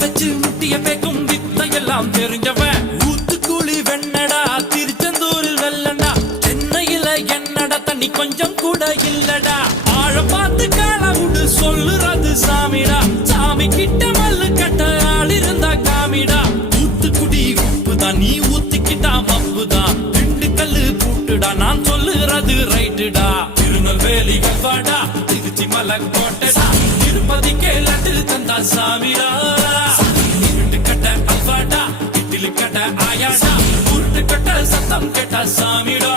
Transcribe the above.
வச்சு முட்டிய பேக்கும் வித்தையெல்லாம் தெரிஞ்சவன் ஊத்துக்குழி வெண்ணடா திருச்செந்தூரில் வெள்ளடா சென்னையில என்னடா தண்ணி கொஞ்சம் கூட இல்லடா ஆழ பார்த்து காலவுடு சொல்லுறது சாமிடா சாமி கிட்ட மல்லு கட்ட ஆள் இருந்தா காமிடா ஊத்துக்குடி உப்புதான் நீ ஊத்திக்கிட்டா மப்புதான் திண்டுக்கல்லு பூட்டுடா நான் சொல்லுறது ரைட்டுடா திருநெல்வேலி கல்வாடா திருச்சி மலைக்கோட்டடா திருப்பதிக்கே லட்டு தந்தா சாமிடா கட்ட அல்வாடா இட்லி கட்ட ஆயாடா உருட்டு கட்ட சத்தம் கேட்டா சாமிடா